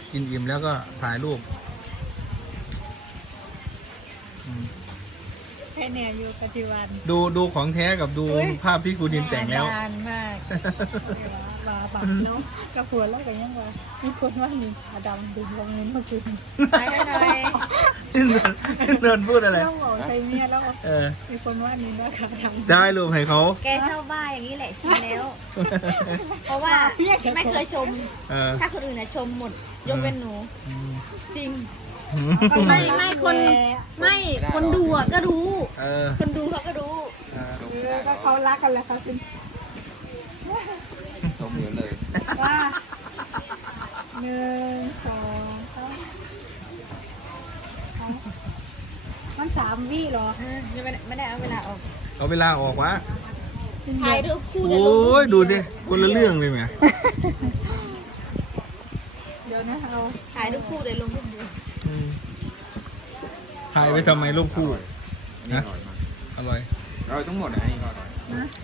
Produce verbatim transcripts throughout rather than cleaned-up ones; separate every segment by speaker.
Speaker 1: กินอิ่มแล้วก็ถ่ายรูป
Speaker 2: แค่แนวอยู่ปัจจุบัน
Speaker 1: ดูดูของแท้กับดูภาพที่คุณดินแต่งแล้ว
Speaker 2: นานมากบาบักเนาะกระปวดแล้วก็ยังว่ามีคนว่านี่อาดำดึงลงนี้มาคืนไปหน่อย
Speaker 1: เดินพูดอะไร
Speaker 2: ต้องบอกใครเนี่ยแล้วมีคนว่านี่นะคะดำ
Speaker 1: ได้รูปให้เขา
Speaker 3: แกชอบบ้าอย่างนี้แหละชิมแล้วเพราะว่าไม่เคยชมถ้าคนอื่นนะชมหมดยกเว้นหนูจริงไม่ไม่คนไม่คนดูอ่ะก็รู้คนดูเขาก็รู้
Speaker 2: ก็เขารักกันแล้วเขาจริง
Speaker 4: ชมเยอะเลย
Speaker 2: ว่าหนึ่งสองสามมันสามวิหรอ
Speaker 3: ยังไม่ไม่ได้เอาเวลาออก
Speaker 1: เอาเวลาออกวะ
Speaker 3: ถ่ายรูปคู่
Speaker 1: โอ้ยดูดิคนละเรื่องเลยไหม
Speaker 2: เดี๋ยวนะเรา
Speaker 3: ถ่ายรูปคู่แต่ลงรูปเดียว
Speaker 1: ถ่ายไปทำไมรูปคู่นะอร่อย
Speaker 4: อร่อยทั้งหมดนะนี่ก็อร่อย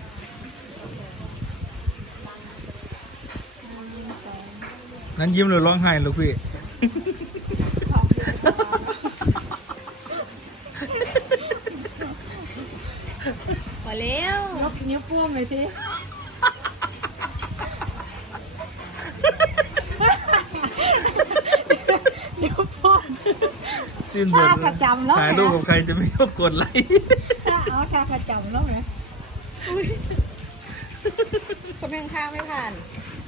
Speaker 1: นั้นยิ้มหรือร้องไห้ลูกพี่
Speaker 3: พอแล้ว
Speaker 2: ยกนิ้วโป้งเลยทีนิ้วโป้ง
Speaker 1: ตื่นเต้นถ่ายรูปกับใครจะไม่ยกกดไลค์
Speaker 2: ถ้าเอาชาประจำแล้วไหม
Speaker 3: คนข้างๆไม่ผ่าน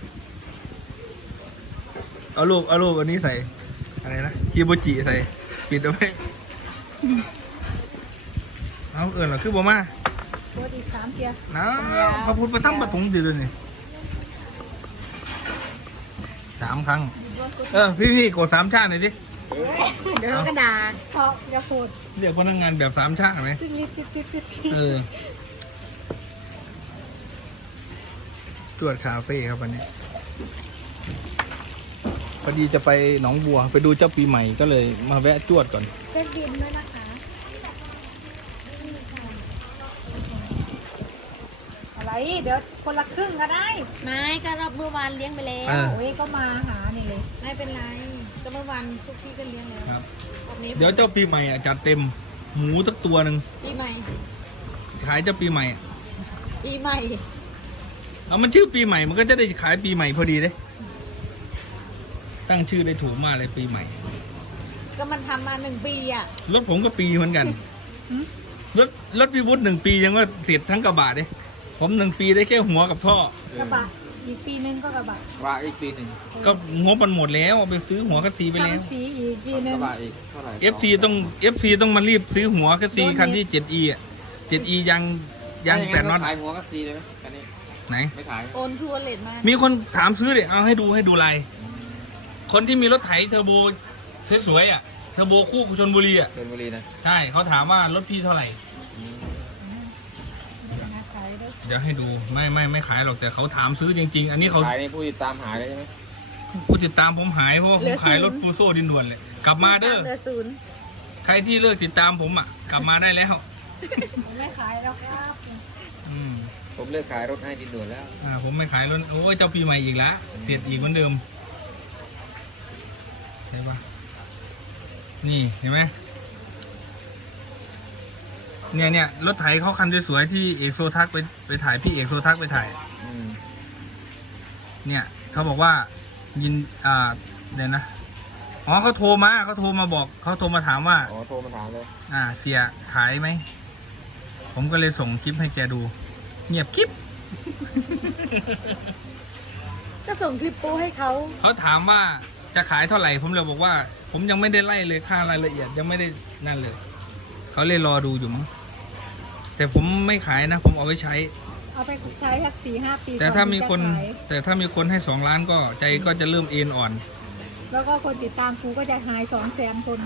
Speaker 1: เอารูปเอารูปอันนี้ใส่อะไรนะคีโบจิใส่ปิดเอาไว้เอาเอิญเหรอคือบ่มา
Speaker 2: ตัวดีสามเทีย
Speaker 1: นะพระพุทธพระธรรมพระสงฆ์ติดเลยนี่สามครั้งเออพี่พี่กดสามชาติหน่อยดิ
Speaker 3: เดี๋ยวกระดาษ
Speaker 2: เพราะอย่าโกรธ
Speaker 1: เรียกพนักงานแบบสามชาติไหมเออจวดคาเฟ่ครับวันนี้พอดีจะไปหนองบัวไปดูเจ้าปีใหม่ก็เลยมาแวะจวดก่อน
Speaker 3: เช็คบินด้วยนะคะ
Speaker 2: อะไรเดี๋ยวคนละครึ่งก็ได้
Speaker 3: ไม่ก็รอบเมื่อวานเลี้ยงไปแล้ว
Speaker 2: โอ้ยก็มาหานี่เลย
Speaker 3: ไม่เป็นไรก็เมื่อวานทุกที่ก็เลี้ยงแล้ว
Speaker 1: ครับเดี๋ยวเจ้าปีใหม่อ่ะจัดเต็มหมูสักตัวหนึ่ง
Speaker 3: ปีใหม่
Speaker 1: ขายเจ้าปีใหม่
Speaker 3: ปีใหม่
Speaker 1: เอามันชื่อปีใหม่มันก็จะได้ขายปีใหม่พอดีเลยตั้งชื่อได้ถูกมากเลยปีใหม่
Speaker 3: ก็มันทำมาหนึ่งปีอ่ะ
Speaker 1: รถผมก็ปีเหมือนกันรถรถพี่วุฒิหนึ่งปียังว่าเสร็จทั้งกระบะเลยผมหนึ่งปีได้แค่หัวกับท่อก
Speaker 2: ระบะอีกปีนึงก็กระบะ
Speaker 4: ว่าอีกปีหนึ่ง
Speaker 1: ก็งบมันหมดแล้วไปซื้อหัวคัสซีไปแล้ว
Speaker 2: สีอีกปีนึง
Speaker 4: กระบะอีกเท่าไหร่
Speaker 1: เอฟ ซี ต้อง เอฟ ซี ต้องมารีบซื้อหัวคัสซีคันที่ เจ็ดอี อ่ะ เจ็ดอี ยังยังแปดน็อต
Speaker 4: ขายหัวคัสซีเลยไหมคันนี้
Speaker 1: ไหน
Speaker 4: ไม่ขาย
Speaker 3: โอนทัวร์เลทมา
Speaker 1: มีคนถามซื้อเลยเอาให้ดูให้ดูลายคนที่มีรถไถเทอร์โบสวยๆอ่ะเทอร์โบคู่ชลบุรีอ่ะ
Speaker 4: ชลบุรีนะ
Speaker 1: ใช่เขาถามว่ารถพี่เท่าไหร่เดี๋ยวให้ดูไม่ไม่ไม่ขายหรอกแต่เขาถามซื้อจริงๆอันนี้เขา
Speaker 4: ขายในผู้ติดตามหายเลยใช่ไหม
Speaker 1: ผู้ติดตามผมหายเพราะผมขายรถฟูโซ่ดินด่วนเลยกลับมาเด้อใครที่เลิกติดตามผมอ่ะกลับมาได้แล้ว
Speaker 2: ผมไม่ขายแล้วครับ
Speaker 1: อืม
Speaker 4: ผมเลิกขายรถให้ดินด่วนแล้ว
Speaker 1: อ่าผมไม่ขายรถโอ้ยเจ้าปีใหม่อีกแล้วเสียดอีกเหมือนเดิมใช่ปะนี่เห็นไหมเนี่ยเนี่ยรถไถเขาคันสวยๆที่เอกโซทักไปไปถ่ายพี่เอกโซทักไปถ่ายเนี่ยเขาบอกว่ายินอ่าเดี๋ยวนะอ๋อเขาโทรมาเขาโทรมาบอกเขาโทรมาถามว่า
Speaker 4: อ๋อโทรมาถามเลย
Speaker 1: อ่าเสียขายไหมผมก็เลยส่งคลิปให้แกดูเงียบคลิป
Speaker 3: ก็ส่งคลิปโป้ให้เขา
Speaker 1: เขาถามว่าจะขายเท่าไหร่ผมเลยบอกว่าผมยังไม่ได้ไล่เลยค่ารายละเอียดยังไม่ได้นั่นเลยเขาเลยรอดูอยู่มั้งแต่ผมไม่ขายนะผมเอาไว้ใช้
Speaker 2: เอาไปใช้สักสี่ห้าปี
Speaker 1: แต่ถ้ามีคนแต่ถ้ามีคนให้สองล้านก็ใจก็จะเริ่มเอ็นอ่อน
Speaker 2: แล้วก็คนติดตามกูก็จะหายสองแสนคน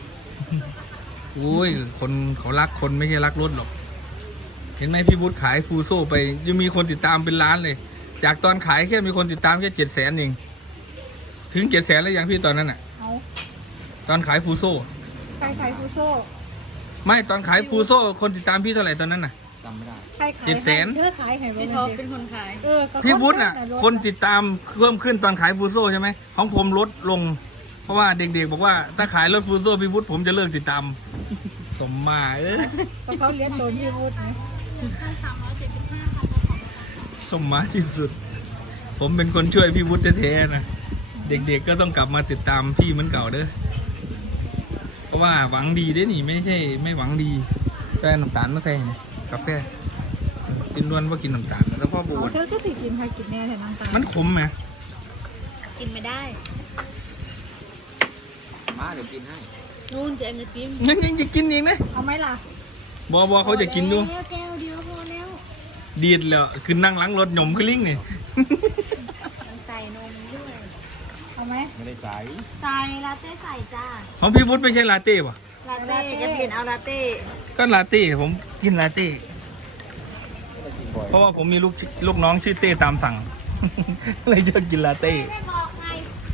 Speaker 1: อุ้ยคนเขารักคนไม่ใช่รักรถหรอกเห็นไหมพี่บุ๊ทขายฟูโซ่ไปยังมีคนติดตามเป็นล้านเลยจากตอนขายแค่มีคนติดตามแค่เจ็ดแสนเองถึงเจ็ดแสนแล้วยังพี่ตอนนั้นอ่ะตอนขายฟูโซ่
Speaker 2: ใครขายฟูโซ่
Speaker 1: ไม่ตอนขายฟูโซ่คนติดตามพี่เท่าไหร่ตอนนั้นน่ะ
Speaker 4: จำไม่ได้
Speaker 1: เจ็ดแสน
Speaker 2: เธอขายให้
Speaker 3: พี่ท็อปเป็นคนขาย
Speaker 1: พี่บุ๊ทอ่ะคนติดตามเพิ่มขึ้นตอนขายฟูโซ่ใช่ไหมของผมลดลงเพราะว่าเด็กๆบอกว่าถ้าขายรถฟูโซ่พี่วุฒิผมจะเลิกติดตามสมมาเออ
Speaker 2: เพราะเขาเลี้ยงโดนพี่วุฒิไง
Speaker 1: สมมาที่สุด ผมเป็นคนช่วยพี่วุฒิแท้ๆนะเด็กๆก็ต้องกลับมาติดตามพี่เหมือนเก่าเด้อเพราะว่าหวังดีได้หนิไม่ใช่ ไม่หวังดีแฟนน้ำตาลมาใส่เนี่ยกาแฟกินล้วนว่ากินน้ำตาลแล้วพ่อบู
Speaker 2: เอา
Speaker 1: ด
Speaker 2: เธอก็ติกินใครกินแน่แทนน้ำตาล
Speaker 1: มันขมไหม
Speaker 3: กินไม่ได้
Speaker 4: มาเดี๋ยวกินให้
Speaker 3: นู่นเจมจะกิน
Speaker 1: ยังยังจะกินอีกนะ
Speaker 2: เอาไหมล่ะ
Speaker 1: บอบอเขาจะกินดู
Speaker 3: แก้วแก้วเดียวพอแล้ว
Speaker 1: ดีดแล้วคือนั่งหล้างรถหย่มคือลิงนี่
Speaker 3: มันใส่นมด้วย
Speaker 2: เอาไหม
Speaker 4: ไม่ได้ใส่
Speaker 3: ใส่ลาเต้ใส่จ้า
Speaker 1: ของพี่วุฒิไม่ใช่ลาเต้ป่ะ
Speaker 3: ลาเต้จะเปลี่ยนเอาลาเต้
Speaker 1: ก็ลาเต้ผมกินลาเต้
Speaker 4: ไม่ได้กินบ่อย
Speaker 1: เพราะว่าผมมีลูกลูกน้องชื่อเต้ตามสั่ง เลยชอบกินลาเต้
Speaker 3: ไม่บอกไง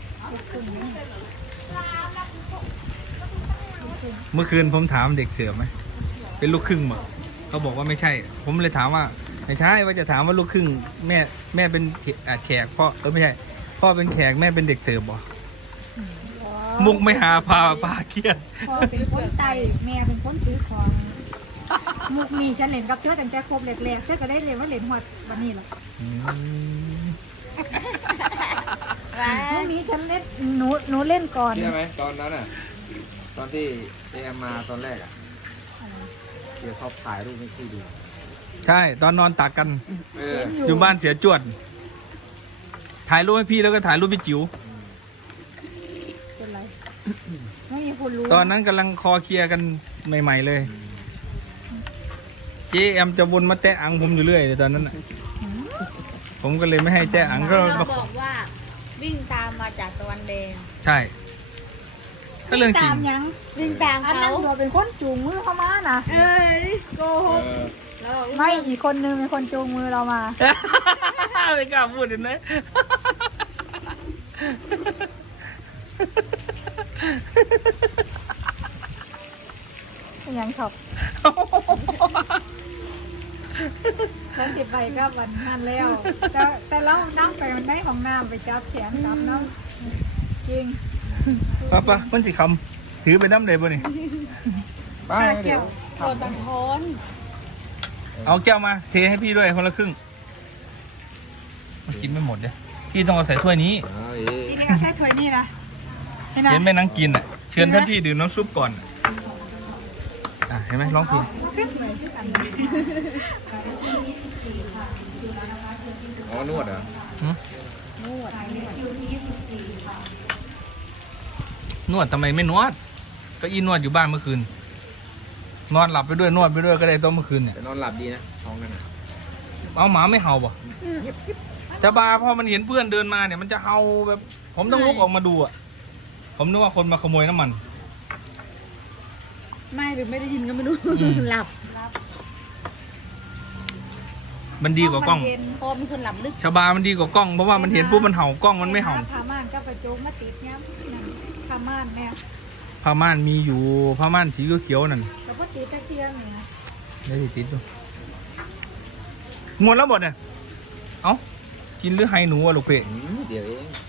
Speaker 1: เมื่อคืนผมถามเด็กเสือไหมเป็นลูกครึ่งมั้งเขาบอกว่าไม่ใช่ ผมเลยถามว่าไม่ใช่ว่าจะถามว่าลูกครึ่งแม่แม่เป็นแขอ่าแขกพ่อเออไม่ใช่พ่อเป็นแขกแม่เป็นเด็กเสิร์ฟบ่มุกไม่หาพาพาเครียด
Speaker 2: พ่อเป็นคนไตแม่เป็นคนซื้อของมุกมีฉันเล่นกับเธอตั้งแต่ครบแรกๆเธอก็ได้เรียนว่าเล่นหัดวันนี้แหละ
Speaker 1: อืม
Speaker 3: ว้า
Speaker 2: มุกนี้ฉันเล่นหนูหนูเล่นก่อน
Speaker 4: เชื่อไหมตอนนั้นอ่ะ ตอนที่เอ็มมาตอนแรกอ่ะเดี๋ยวเขาถ่ายรูปให้พี่ดู
Speaker 1: ใช่ตอนนอนตักกัน
Speaker 4: เออ
Speaker 1: อยู่บ้านเสียจวด ถ่ายรูปให้พี่แล้วก็ถ่ายรูปพี่จิ๋ว
Speaker 2: เป็นไรไม่มีคนรู้
Speaker 1: ตอนนั้นกำลังคอเคลียร์กันใหม่ๆเลยเจแอมจะวนมาแตะอังผมอยู่เรื่อยเลยตอนนั้นน่ะผมก็เลยไม่ให้แตะอังก็
Speaker 3: เราบอกว่าวิ่งตามมาจากตะวันแดง
Speaker 1: ใช่ ก็เรื่องจริง
Speaker 2: ตามยัง
Speaker 3: วิ่งตาม
Speaker 2: อัน
Speaker 3: เขา
Speaker 2: นั้นตัวเป็นคนจูงมือเข้ามานะ
Speaker 3: เอ้ยโกหก
Speaker 4: เออ
Speaker 3: แล้วบอก
Speaker 2: ไม่อีกคนนึงเป็นคนจูงมือเรามา
Speaker 1: ไม่กล้าพูดเลยนะ
Speaker 2: ยังขับแล้วสิบใบก็วันนั้นแล้ว แต่แต่เรานั่งไปมันได้ของน้ำไปจับแขนจับน้ำจริง
Speaker 1: ป้าป้ามันสิคำถือไปน้ำเลยบ่นี่
Speaker 4: ไปเดี๋ยว
Speaker 3: โดนบังทอน
Speaker 1: เอาแก้วมา เทให้พี่ด้วยคนละครึ่งมันกินไม่หมดเลยพี่ต้องเอาใส่ถ้วยนี้
Speaker 4: เอ้ย
Speaker 2: ทีนี้ก็ใช้ถ้วยนี่นะเห็นไหม
Speaker 1: เห็นแม่นังกินอ่ะ เชิญท่านพี่ดื่มน้ำซุปก่อน อ่ะเห็นไหมร้องเพลง
Speaker 2: ขึ้นเหมือนกัน
Speaker 4: อ๋อนวดเหรอ
Speaker 1: หืม
Speaker 3: นวด
Speaker 1: นวดทำไมไม่นวด ก็อีนวดอยู่บ้านเมื่อคืน นอนหลับไปด้วยนวดไปด้วยก็ได้ตอนเมื่อคืนเนี่ย
Speaker 4: แต่นอนหลับดีนะท้องนั่นน่ะ
Speaker 1: เอาหมาไม่เห่าบ่จะบาพอมันเห็นเพื่อนเดินมาเนี่ยมันจะเห่าแบบ ผมต้องลุกออกมาดูอ่ะ ผมนึกว่าคนมาขโมยน้ำมัน
Speaker 3: ไม่หรือไม่ได้ยินก็ไม่รู้
Speaker 1: อืม
Speaker 3: หลับ
Speaker 1: มันดีกว่ากล้อง
Speaker 3: เพราะมีคนหลับลึก
Speaker 1: ชาบามันดีกว่ากล้องเพราะว่ามันเห็นปุ๊บมันเห่ากล้องมันไม่เห่า
Speaker 2: พาม่านก็ไปโจ๊กมาติดเนี้ยพาม่านแม่
Speaker 1: ผ้าม่านมีอยู่ผ้าม่านสีเขียวๆนั่น
Speaker 2: แล้วก็ติดตะเกียงเนี่ย
Speaker 1: ได้ติดดูหมดแล้วหมดเนี่ยเอ้ากินหรือไฮหนูอะลูกเพ่
Speaker 4: อืมเดี๋ยวเอง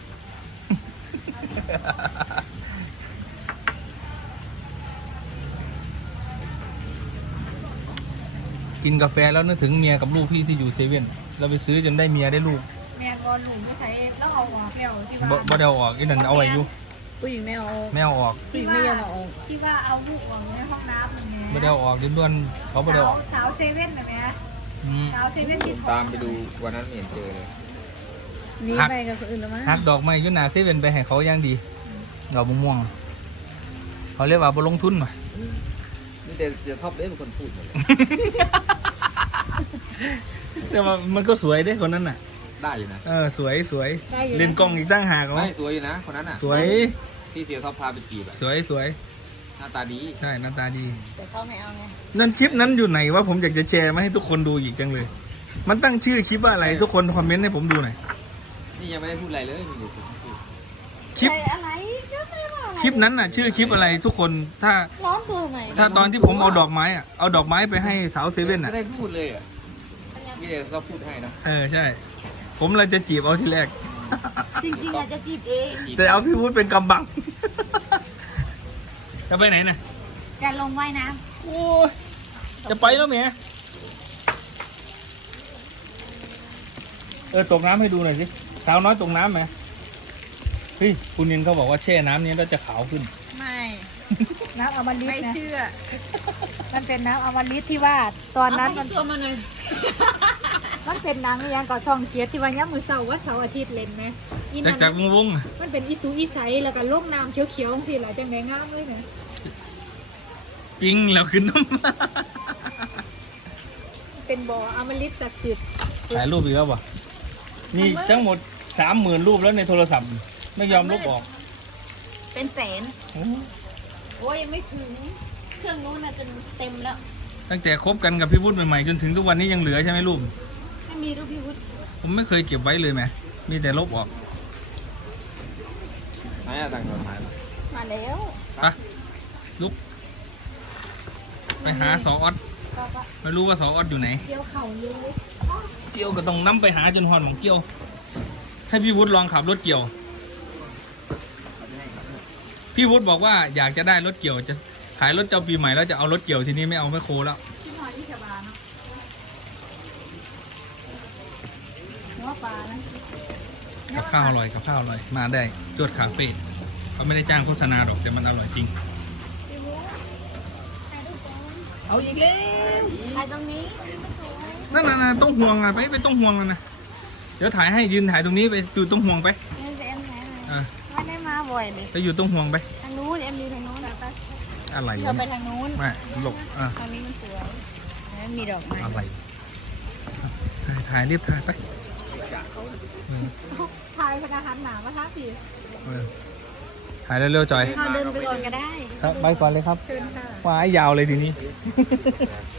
Speaker 1: กินกาแฟแล้วนึกถึงเมียกับลูกพี่ที่อยู่เซเว่นเราไปซื้อจนได้เมียได้ลูก
Speaker 2: แม่ก็หลุมก็ใช้แล้วเอาออกแล้วที่
Speaker 1: บ่
Speaker 2: ว่า
Speaker 1: บ่ได้เอาออกอีนั่นเอาไว้อยู่
Speaker 3: ผู้หญิงไม่เอาออก
Speaker 1: ไม่เอาออก
Speaker 3: ผู้หญิงไม่ยอมเอาออก
Speaker 2: ที่ว่าเอาลูกออกในห้องน้ำอย่างเงี้ย
Speaker 1: บ่ได้เอาออกเดือนด้วนเขาบ่ได้เอาออก
Speaker 2: สาวเซเว่นแบบเนี้ย
Speaker 1: อืม
Speaker 2: สาวเซเว่นที่
Speaker 4: ตามไปดูวันนั้นไม่เห็นเจอเลย
Speaker 3: หนี่
Speaker 1: หัก
Speaker 3: ไปกับคนอื่นแล้วมั้ง
Speaker 1: หักดอกไม้อยุ่หนาเซเว่นไปให้เขาอย่างดีดอกม่วงๆเขาเรียกว่าบ่ลงทุนหน่อย
Speaker 4: นี่แต่จะท็อปเด้เป็นคนพูดหมดเลย
Speaker 1: แต่ว่ามันก็สวยเด้คนนั้นน่ะ
Speaker 4: ได้อยู่นะ
Speaker 1: เออสวยสวยเล่นกล้องอีกตั้งหาก
Speaker 4: ไม่
Speaker 1: เนาะ
Speaker 4: สวยอยู่นะคนนั้นอ่ะ
Speaker 1: สวย
Speaker 4: ที่เสียท็อปพาไปจีบอ่ะ
Speaker 1: สวยสวย
Speaker 4: หน้าตาดี
Speaker 1: ใช่หน้าตาดี
Speaker 3: แต่เขาไม่เอาไง
Speaker 1: นั่นคลิปนั้นอยู่ไหนวะผมอยากจะแชร์มาให้ทุกคนดูอีกจังเลย มันตั้งชื่อคลิปว่าอะไรทุกคนคอมเมนต์ให้ผมดูหน่อย
Speaker 4: นี่ยังไม่ได้พูดอะไรเลยมีแต่พูด
Speaker 1: คลิป
Speaker 3: ใส่อะไรก็ไม่ได้ว่าอะไร
Speaker 1: คลิปนั้นน่ะ ชื่อคลิปอะไรทุกคนถ้า
Speaker 3: ร้อนตัวไหม
Speaker 1: ถ้าตอนที่ผมเอาดอกไม้อะเอาดอกไม้ไปให้สาวเซเว่นอ่ะ
Speaker 4: ไม่ได้พูดเลยอ่ะมีแต่เขาพูดให้นะ
Speaker 1: เออใช่ ผมเลยจะจีบเอาทีแรก
Speaker 3: จริงๆอาจจะจีบเอง
Speaker 1: แต่เอาพี่วุฒิเป็นกำบัง จะไปไหนน่ะ
Speaker 3: จะลงว่ายน้
Speaker 1: โอ้ยจะไปแล้วแหมเออตกน้ำให้ดูหน่อยสิสาวน้อยตกน้ำไหมเฮ้ยคุณนินเขาบอกว่าแช่น้ำนี้แล้วจะขาวขึ้น
Speaker 3: ำไม่
Speaker 2: น้ำอมฤต
Speaker 3: ไม่
Speaker 2: นะ
Speaker 3: เชื่อ
Speaker 2: มันเป็นน้ำอมฤตที่ว่าตอนนั้น
Speaker 3: เอา
Speaker 2: มัน
Speaker 3: ตัวมาหน่อย
Speaker 2: มันเป็นหนังอหยังก่อช่องเกียรติที่ว่าย้ำมือเสาร์วัดเสาร์อาทิตย์เล่นไหมอี
Speaker 1: จาก
Speaker 2: นั่น
Speaker 1: จากวงวง
Speaker 2: มันเป็นอีซูอีไซแล้วก็ลูกน้ำเขียวๆสิหลายจังไงงามเลยนะ
Speaker 1: จริงแล้วขึ้นน้
Speaker 2: เป็นบ่ออมฤตศักดิ์สิทธิ์
Speaker 1: ำถ่ายรูปอีกแล้วป่ะมีทั้งหมดสามหมื่นรูปแล้วในโทรศัพท์ ไม่ยอมลบออก
Speaker 3: เป็นแสน
Speaker 1: โอ้
Speaker 3: โอ้ยยังไม่ถึง เครื่องนู้นน่ะจนเต็มแล้ว
Speaker 1: ตั้งแต่คบกันกับพี่วุฒิใหม่ๆจนถึงทุกวันนี้ยังเหลือใช่ไหมรูป
Speaker 3: ไม่มีรูปพี่วุฒิ
Speaker 1: ผมไม่เคยเก็บไว้เลยไหมมีแต่ลบออก
Speaker 4: ไหนอะต่างคนถ่าย
Speaker 3: มาแล้ว
Speaker 1: ไปลุกไปหาสอออดไม่รู้ว่าสอออดอยู่ไหน
Speaker 2: เกี่ยวเข่าเลย
Speaker 1: เกี่ยวก็ต้องนำไปหาจนหอนของเกี่ยว ให้พี่วุฒิลองขับรถเกี่ยว พี่วุฒิบอกว่าอยากจะได้รถเกี่ยวจะขายรถเจ้าปีใหม่แล้วจะเอารถเกี่ยวทีนี้ไม่เอาแมคโครแล้ว
Speaker 2: ที่นอนที่ชบาเนาะหัวปลานะ
Speaker 1: กับข้าวอร่อยกับข้าวอร่อยมาได้จวดคาเฟ่เขาไม่ได้จ้างโฆษณาหรอกแต่มันอร่อยจริง เอาอีกแล้ว
Speaker 3: ถ่ายตรงนี้
Speaker 1: นั่นน่ะต้องห่วงอ่ะไปไปต้องห่วงอ่ะนะเดี๋ยวถ่ายให้ยืนถ่ายตรงนี้ไปอยู่ต้องห่วงไป
Speaker 3: เอ็มเอ็มถ่ายหน่อย
Speaker 1: อ่ะ
Speaker 3: ไม่ได้มาบ่อยเลย
Speaker 1: ไปอยู่ต้องห่วงไป
Speaker 3: ทางนู้นเอ็มดีทางนู้นนะ
Speaker 1: อะไร
Speaker 3: เธอไป
Speaker 1: วะ
Speaker 3: ทางนู้น
Speaker 1: ไม่หลบอ่ะ
Speaker 3: ทางนี้มันสวยแล้วมีดอกไม้
Speaker 1: อะไรถ่ายถ่ายรีบถ่ายไปเออ
Speaker 2: ทายพนักงานหนามาทักสิ
Speaker 1: เออถ่ายเร็วๆจอย
Speaker 3: เราเดินไปก่อนก็ได้
Speaker 1: ครับไปก่อนเลยครับ
Speaker 2: เชิญค่ะ
Speaker 1: ว้ายยาวเลยทีนี้